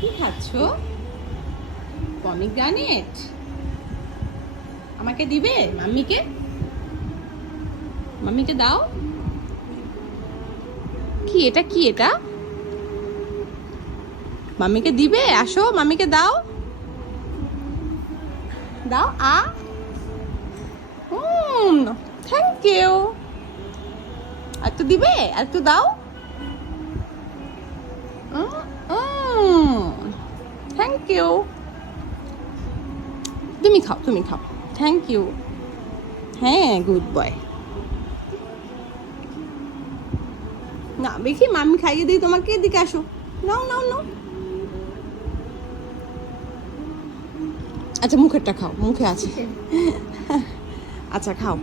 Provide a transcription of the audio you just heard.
কি খাচ্ছ? পমিগ্রানেট। আমাকে দিবে? মাম্মিকে মাম্মিকে দাও। কি এটা? কি এটা? মাম্মিকে দিবে? আসো, মাম্মিকে দাও। দাও। Thank you. আর একটু দিবে? আর একটু দাও। Thank you. তুমি খাও, তুমি খাও। Thank you. হ্যাঁ, গুড বয়। না দেখি, মাম্মি খাইয়ে দিই তোমাকে। এদিকে আসো। নাও নাও নাও। আচ্ছা, মুখেরটা খাও, মুখে আছে। আচ্ছা, খাও।